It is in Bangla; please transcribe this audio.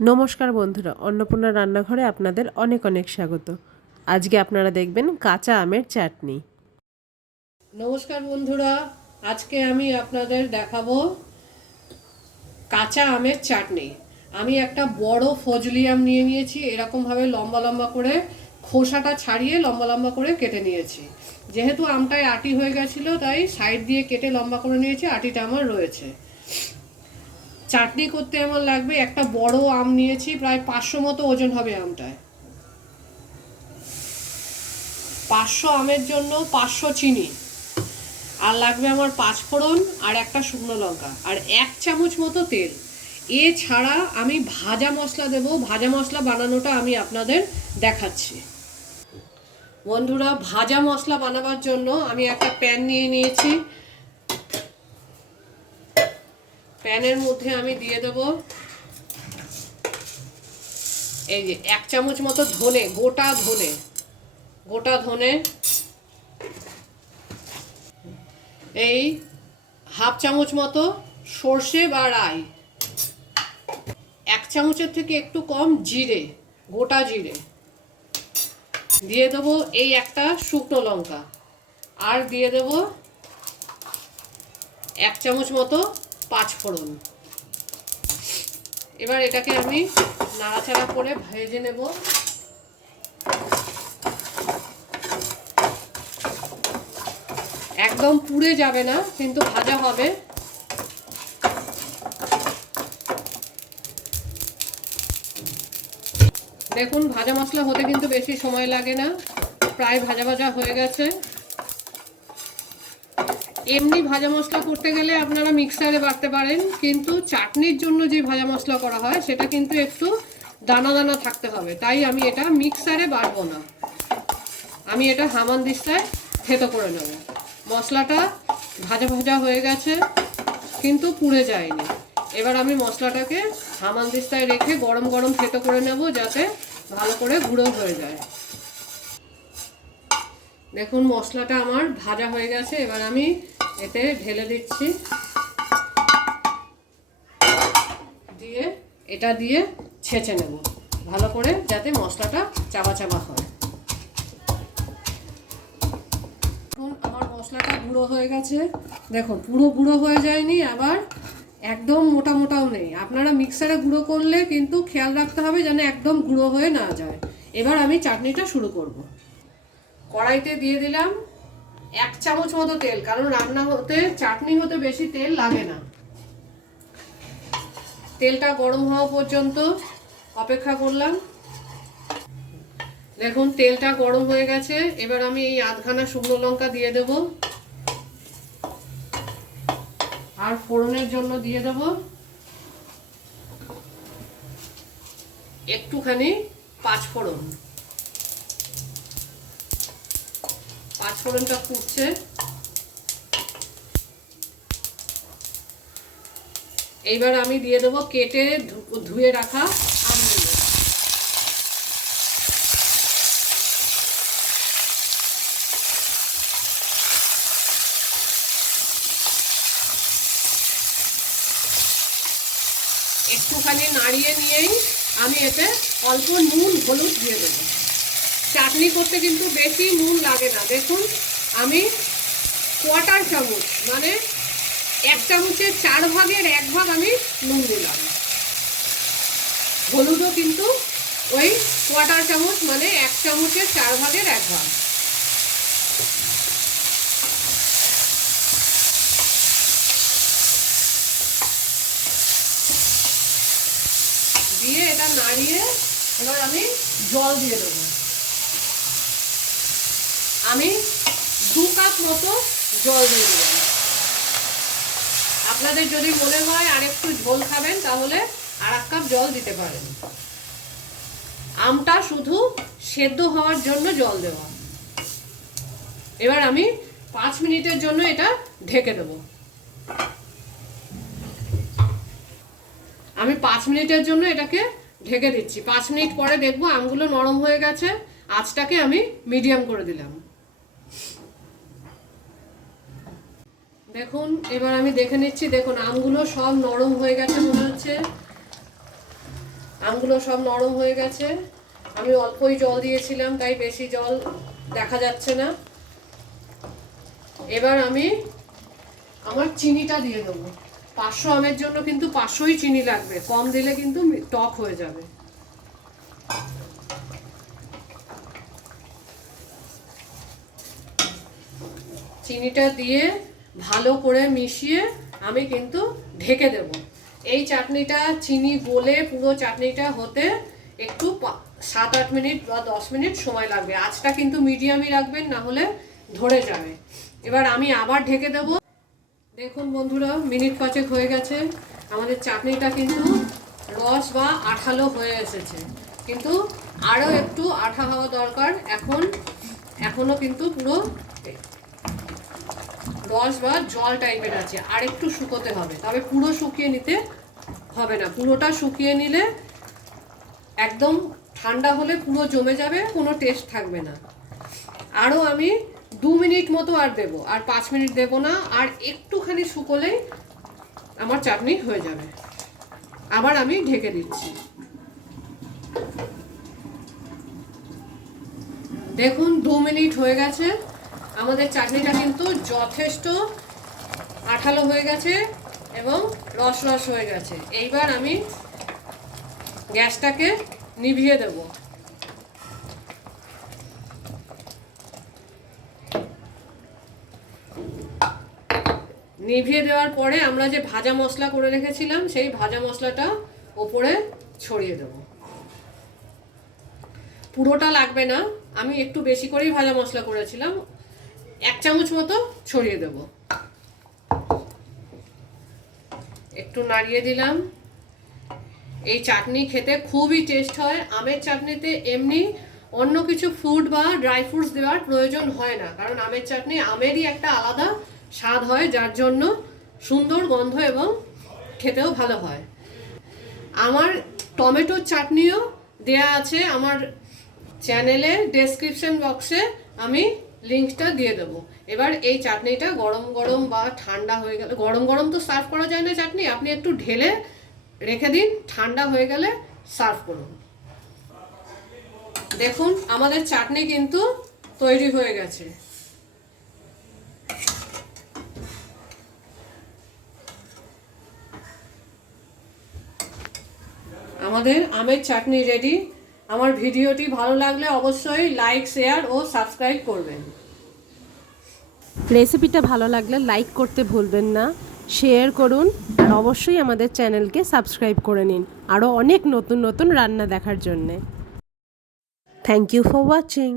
নমস্কার বন্ধুরা, অন্নপূর্ণা রান্নাঘরে আপনাদের অনেক অনেক স্বাগত। আজকে আপনারা দেখবেন কাঁচা আমের চাটনি। নমস্কার বন্ধুরা, আজকে আমি আপনাদের দেখাবো কাঁচা আমের চাটনি। আমি একটা বড় ফজলি আম নিয়ে নিয়েছি, এরকমভাবে লম্বা লম্বা করে খোসাটা ছাড়িয়ে লম্বা লম্বা করে কেটে নিয়েছি। যেহেতু আমটায় আটি হয়ে গেছিলো তাই সাইড দিয়ে কেটে লম্বা করে নিয়েছি, আটিটা আমার রয়েছে। চাটনি করতে আমার লাগবে, একটা বড় আম নিয়েছি, প্রায় 500 মতো ওজন হবে আমটায়। 500 আমের জন্য 500 চিনি, আর লাগবে আমার 5 ফোড়ন আর একটা শুকনো লঙ্কা আর 1 চামচ মতো তেল। এছাড়া আমি ভাজা মশলা দেব, ভাজা মশলা বানানোটা আমি আপনাদের দেখাচ্ছি। বন্ধুরা, ভাজা মশলা বানাবার জন্য আমি একটা প্যান নিয়ে নিয়েছি। প্যানের মধ্যে আমি দিয়ে দেব এই যে 1 চামচ মতো ধনে, গোটা ধনে, এই হাফ চামচ মতো সর্ষে বা রাই, 1 চামচের থেকে একটু কম জিরে, গোটা জিরে দিয়ে দেবো, এই একটা শুকনো লঙ্কা, আর দিয়ে দেব 1 চামচ মতো 5 ফোড়ন। এবার এটাকে আমি নাড়াচাড়া করে ভেজে নেব। একদম পুড়ে যাবে না, কিন্তু ভাজা হবে। দেখুন, ভাজা মশলা হতে কিন্তু বেশি সময় লাগে না, প্রায় ভাজা ভাজা হয়ে গেছে। এমনি ভাজা মশলা করতে গেলে আপনারা মিক্সারে বাটতে পারেন, কিন্তু চাটনির জন্য যে ভাজা মশলা করা হয় সেটা কিন্তু একটু দানা দানা থাকতে হবে, তাই আমি এটা মিক্সারে বাটবো না, আমি এটা হামানদিস্তায় থেতো করে নেব। মশলাটা ভাজা ভাজা হয়ে গেছে কিন্তু পুড়ে যায়নি। এবার আমি মশলাটাকে হামানদিস্তায় রেখে গরম গরম থেতো করে নেব, যাতে ভালো করে গুঁড়ো হয়ে যায়। দেখুন, মশলাটা আমার ভাজা হয়ে গেছে, এবার আমি এতে ঢেলে দিচ্ছি, দিয়ে এটা দিয়ে ছেঁচে নেব ভালো করে, যাতে মশলাটা চাবা চাবা হয়। এখন আমার মশলাটা গুঁড়ো হয়ে গেছে, দেখুন পুরো গুঁড়ো হয়ে যায়নি, আবার একদম মোটা মোটাও নেই। আপনারা মিক্সারে গুঁড়ো করলে কিন্তু খেয়াল রাখতে হবে যেন একদম গুঁড়ো হয়ে না যায়। এবার আমি চাটনিটা শুরু করব। কড়াইতে দিয়ে দিলাম 1 চামচ মতো তেল, কারণ রান্না হতে, চাটনি হতে বেশি তেল লাগে না। তেলটা গরম হওয়া পর্যন্ত অপেক্ষা করলাম। দেখুন, তেলটা গরম হয়ে গেছে, এবার আমি এই আধখানা শুকনো লঙ্কা দিয়ে দেব, আর ফোড়নের জন্য দিয়ে দেব একটুখানি 5 ফোড়ন। 5 ফোড়নটা ফুটছে, এইবার আমি দিয়ে দেবো কেটে ধুয়ে রাখা আমগুলো। একটুখানি নাড়িয়ে নিয়েই আমি এতে অল্প নুন হলুদ দিয়ে দেবো। চাটনি করতে কিন্তু বেশি নুন লাগে না। দেখুন, আমি 1/4 চামচ, মানে 1 চামচের 4 ভাগের 1 ভাগ আমি নুন দিলাম। হলুদও কিন্তু ওই 1/4 চামচ, মানে 1 চামচের 4 ভাগের 1 ভাগ। দিয়ে এটা নাড়িয়ে এবার আমি জল দিয়ে দেবো। আমি 2 কাপ মতো জল দিয়ে দিলাম। আপনাদের যদি মনে হয় আর একটু ঝোল খাবেন তাহলে আর 1 কাপ জল দিতে পারেন। আমটা শুধু সেদ্ধ হওয়ার জন্য জল দেওয়া। এবার আমি 5 মিনিটের জন্য এটা ঢেকে দেব। আমি 5 মিনিটের জন্য এটাকে ঢেকে দিচ্ছি। 5 মিনিট পরে দেখবো আমগুলো নরম হয়ে গেছে। আঁচটাকে আমি মিডিয়াম করে দিলাম। দেখুন, এবার আমি দেখে নিচ্ছি। দেখুন, আমগুলো সব নরম হয়ে গেছে মনে হচ্ছে। আমগুলো সব নরম হয়ে গেছে। আমি অল্পই জল দিয়েছিলাম, তাই বেশি জল দেখা যাচ্ছে না। এবার আমি আমার চিনিটা দিয়ে দেবো। 500 আমের জন্য কিন্তু 500ই চিনি লাগবে, কম দিলে কিন্তু টক হয়ে যাবে। চিনিটা দিয়ে ভালো করে মিশিয়ে আমি কিন্তু ঢেকে দেব। এই চাটনিটা চিনি গলে পুরো চাটনিটা হতে একটু 7-8 মিনিট বা 10 মিনিট সময় লাগবে। আঁচটা কিন্তু মিডিয়ামই রাখবেন, না হলে ধরে যাবে। এবার আমি আবার ঢেকে দেব। দেখুন বন্ধুরা, মিনিট 5 হয়ে গেছে। আমাদের চাটনিটা কিন্তু রস বা আঠালো হয়ে এসেছে, কিন্তু আরও একটু আঠা হওয়া দরকার। এখনো কিন্তু পুরো রস বা জল টাইপের আছে, আর একটু শুকোতে হবে। তবে পুরো শুকিয়ে নিতে হবে না, পুরোটা শুকিয়ে নিলে একদম ঠান্ডা হলে পুরো জমে যাবে, কোনো টেস্ট থাকবে না। আরও আমি 2 মিনিট মতো আর দেবো, আর 5 মিনিট দেবো না। আর একটুখানি শুকোলেই আমার চাটনি হয়ে যাবে। আবার আমি ঢেকে দিচ্ছি। দেখুন 2 মিনিট হয়ে গেছে। আমাদের চাটনিটা কিন্তু যথেষ্ট আঠালো হয়ে গেছে এবং রস রস হয়ে গেছে। এইবার আমি গ্যাসটাকে নিভিয়ে দেব। নিভিয়ে দেওয়ার পরে আমরা যে ভাজা মশলা করে রেখেছিলাম, সেই ভাজা মশলাটা ওপরে ছড়িয়ে দেব। পুরোটা লাগবে না, আমি একটু বেশি করেই ভাজা মশলা করেছিলাম। 1 চামচ মতো ছড়িয়ে দেব। একটু নাড়িয়ে দিলাম। এই চাটনি খেতে খুবই টেস্ট হয়। আমের চাটনিতে এমনি অন্য কিছু ফ্রুট বা ড্রাই ফ্রুটস দেওয়ার প্রয়োজন হয় না, কারণ আমের চাটনি আমেরই একটা আলাদা স্বাদ হয়, যার জন্য সুন্দর গন্ধ এবং খেতেও ভালো হয়। আমার টমেটোর চাটনিও দেয়া আছে আমার চ্যানেলে, ডেসক্রিপশন বক্সে আমি লিঙ্কটা দিয়ে দেবো। এবার এই চাটনিটা গরম গরম বা ঠান্ডা হয়ে গেলে, গরম গরম তো সার্ভ করা যায় না চাটনি, আপনি একটু ঢেলে রেখে দিন, ঠান্ডা হয়ে গেলে সার্ভ করুন। দেখুন আমাদের চাটনি কিন্তু তৈরি হয়ে গেছে। আমাদের আমের চাটনি রেডি। আমার ভিডিওটি ভালো লাগলে অবশ্যই লাইক, শেয়ার ও সাবস্ক্রাইব করবেন। রেসিপিটা ভালো লাগলে লাইক করতে ভুলবেন না, শেয়ার করুন, আর অবশ্যই আমাদের চ্যানেলকে সাবস্ক্রাইব করে নিন আরও অনেক নতুন নতুন রান্না দেখার জন্যে। Thank you for watching.